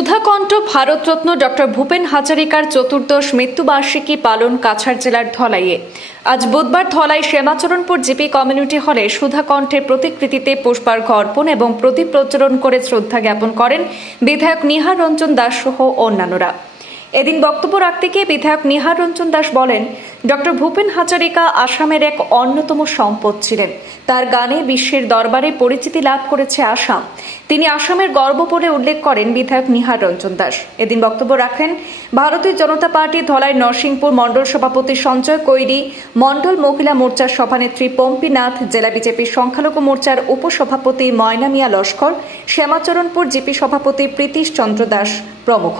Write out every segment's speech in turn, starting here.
সুধাকণ্ঠ Bharat Ratna doctor Bhupen হাজারিকার চতুর্দশ মৃত্যুবার্ষিকী পালন কাছাড় জেলার ধলাইয়ে। আজ বুধবার ধলাই শ্যামাচরণপুর জিপি কমিউনিটি হলে সুধাকণ্ঠের প্রতিকৃতিতে পুষ্পার্ঘ অর্পণ এবং প্রদীপ প্রজ্বলন করে শ্রদ্ধা জ্ঞাপন করেন বিধায়ক নিহার রঞ্জন দাস সহ অন্যান্যরা। এদিন বক্তব্য রাখতে গিয়ে বিধায়ক নিহার রঞ্জন দাস বলেন ডক্টর ভূপেন হাজারিকা আসামের এক অন্যতম সম্পদ ছিলেন। তার গানে বিশ্বের দরবারে পরিচিতি লাভ করেছে আসাম। তিনি আসামের গর্ব বলে উল্লেখ করেন বিধায়ক নিহার রঞ্জন দাস। এদিন বক্তব্য রাখেন, ভারতীয় জনতা পার্টি ধলাই নরসিংপুর মণ্ডল সভাপতি সঞ্জয় কৈরি, মণ্ডল মহিলা মোর্চার সভানেত্রী পম্পি নাথ জেলা বিজেপির সংখ্যালঘু মোর্চার উপসভাপতি ময়না মিয়া লস্কর, শ্যামাচরণপুর জিপি সভাপতি প্রীতিশ চন্দ্র দাস প্রমুখ।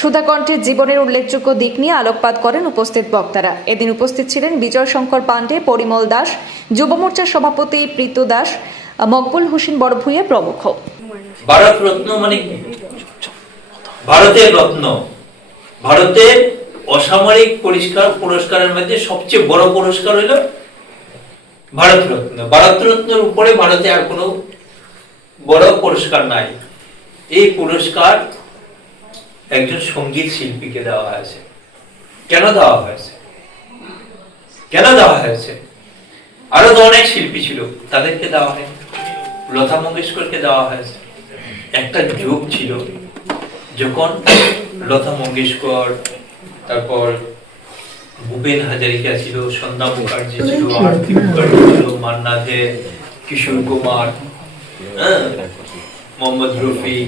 সুধাকণ্ঠের জীবনের উল্লেখযোগ্য দিক নিয়ে আলোকপাত করেন উপস্থিত বক্তারা। এদিন উপস্থিত ছিলেন বিজয় শঙ্কর পাণ্ডে, পরিমল দাস, যুব মোর্চার সভাপতি প্রীতু দাস, মকবুল হোসেন বড়ভূঁইয়া প্রমুখ। ভারত রত্ন মানে ভারতের রত্ন। ভারতের অসামরিক পুরস্কার পুরস্কারের মধ্যে সবচেয়ে বড় পুরস্কার হলো ভারত রত্ন। ভারত রত্নের উপরে ভারতে আর কোনো বড় পুরস্কার নাই। এই পুরস্কার একজন সংগীত শিল্পীকে দেওয়া হয়েছে। কেন দেওয়া হয়েছে? কেন দেওয়া হয়েছে? আরও তো অনেক শিল্পী ছিল তাদেরকে দেওয়া হয় লতা মঙ্গেশকরকে দেওয়া হয়েছে। একটা যুগ ছিল যখন লতা মঙ্গেশকর তারপর ভূপেন হাজারিকা ছিল সন্ধ্যা মুখার্জি ছিল আরতি মুখার্জি ছিল মান্না দে কিশোর কুমার হ্যাঁ, মোহাম্মদ রফি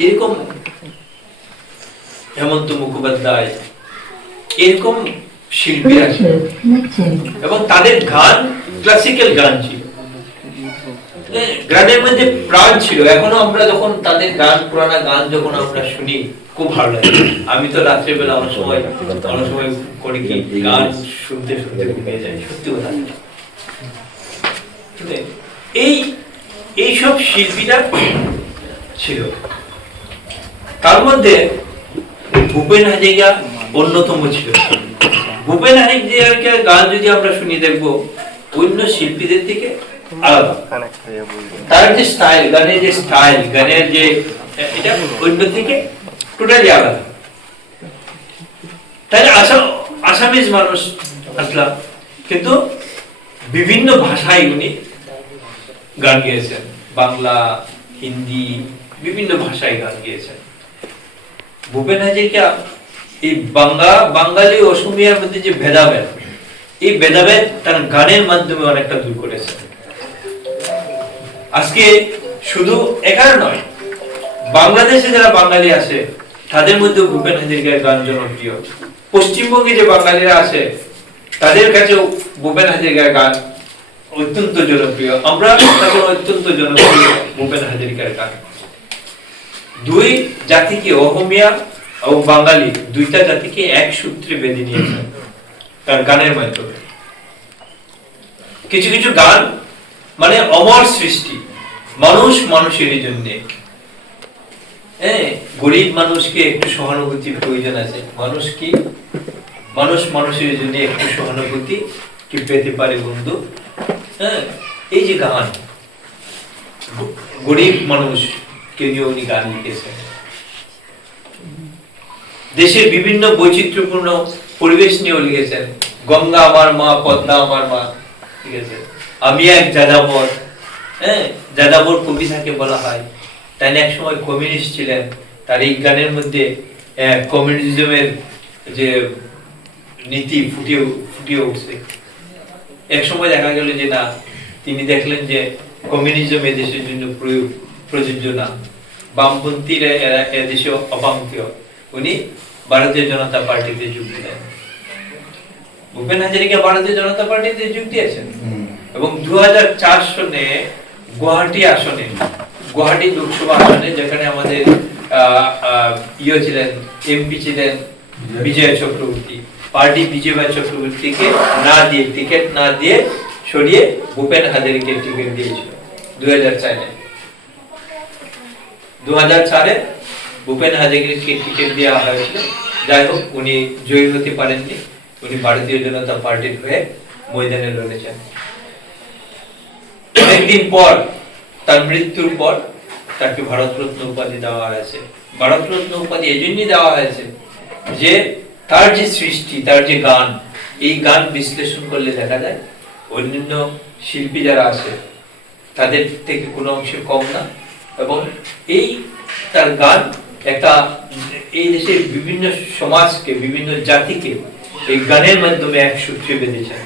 এরকম হেমন্ত মুখোপাধ্যায় এরকম শিল্পীরা ছিল এবং তাদের গান ক্লাসিক্যাল গান ছিল। গানের মধ্যে প্রাণ ছিল। এখনও আমরা যখন তাদের গান পুরানা গান যখন আমরা শুনি খুব ভালো লাগে। আমি তো রাত্রেবেলা অনেক সময় অনেক সময় করি কি গান শুনতে শুনতে ঘুমিয়ে যাই। সত্যি কথা। এই এই সব শিল্পীরা ছিল। তার মধ্যে ভূপেন হাজারিকা অন্যতম ছিল। ভূপেন গান যদি আমরা শুনি অন্য শিল্পীদের থেকে আলাদা। তার যে স্টাইল গানের যে স্টাইল গানের যে, এটা অন্য থেকে টোটালি আলাদা। আসাম আসামিজ মানুষ আসলাম, কিন্তু বিভিন্ন ভাষায় উনি গান গেয়েছেন। বাংলা, হিন্দি, বিভিন্ন ভাষায় গান গেয়েছেন। ভূপেন হাজারিকা এই বাংলা, বাঙালি, অসমিয়ার মধ্যে যে ভেদাভেদ, এই ভেদাভেদ তার গানের মাধ্যমে অনেকটা দূর করেছে। আজকে শুধু নয়, বাংলাদেশে যারা বাঙালি আছে, তাদের মধ্যে ভূপেন হাজারিকার গান জনপ্রিয়। পশ্চিমবঙ্গে যে বাঙালিরা আছে, তাদের কাছেও ভূপেন হাজারিকার গান অত্যন্ত জনপ্রিয়। আমরা তাদের অত্যন্ত জনপ্রিয় ভূপেন হাজারিকার গান। দুই জাতিকে অহমিয়া এবং বাঙালি দুইটা জাতিকে এক সূত্রে বেঁধে নিয়েছেন তার গানের মাধ্যমে। কিছু কিছু গান মানে অমর সৃষ্টি, মানুষ মানুষের জন্য। হ্যাঁ গরিব মানুষকে একটু সহানুভূতির প্রয়োজন আছে। মানুষ কি? মানুষ মানুষের জন্য একটু সহানুভূতি কি পেতে পারে বন্ধু? হ্যাঁ এই যে গান। গরিব মানুষ কে নিয়ে উনি গান লিখেছেন। দেশের বিভিন্ন বৈচিত্র্যপূর্ণ পরিবেশ নিয়েও লিখেছেন। গঙ্গা আমার মা, পদ্মা আমার মা, ঠিক আছে? আমি এক যাযাবর হ্যাঁ? যাযাবর কবিতাকে বলা হয়। তাই এক সময় কমিউনিস্ট ছিলেন। তার এই গানের মধ্যে কমিউনিজমের যে নীতি ফুটিয়ে ফুটিয়ে উঠছে। এক সময় দেখা গেল যে না, তিনি দেখলেন যে কমিউনিজম এ দেশের জন্য প্রযোজ্য না। বামপন্থীরা এরা, এদেশে অবাঙ্কীয় উনি ভারতীয় জনতা পার্টিতে যোগ দিলেন ভূপেন হাজারিকা ভারতীয় জনতা পার্টিতে যোগ দিয়েছেন এবং দু সনে গুয়াহাটি আসনে গুয়াহাটি লোকসভা আসনে যেখানে আমাদের ইয়ে ছিলেন এমপি ছিলেন বিজয়। চক্রবর্তী। পার্টি বিজয় চক্রবর্তীকে না দিয়ে টিকিট না দিয়ে সরিয়ে ভূপেন হাজারিকে টিকিট দিয়েছিল দু হাজার চারে। দু হাজার চারে ভূপেন হাজারিকে টিকিট দেওয়া হয়েছিল। যাই হোক, উনি জয়ী হতে পারেননি। উনি ভারতীয় জনতা পার্টির হয়ে ময়দানে লড়েছেন। অনেকদিন পর, তার মৃত্যুর পর তাকে ভারতরত্ন উপাধি দেওয়া হয়েছে। ভারতরত্ন উপাধি এই জন্যই দেওয়া হয়েছে যে, তার যে সৃষ্টি, তার যে গান, এই গান বিশ্লেষণ করলে দেখা যায়, অন্যান্য শিল্পী যারা আছে, তাদের থেকে কোনো অংশে কম না। এবং এই তার গান একটা এই দেশের বিভিন্ন সমাজকে বিভিন্ন জাতিকে এই গানের মাধ্যমে এক সূত্রে বেঁধেছে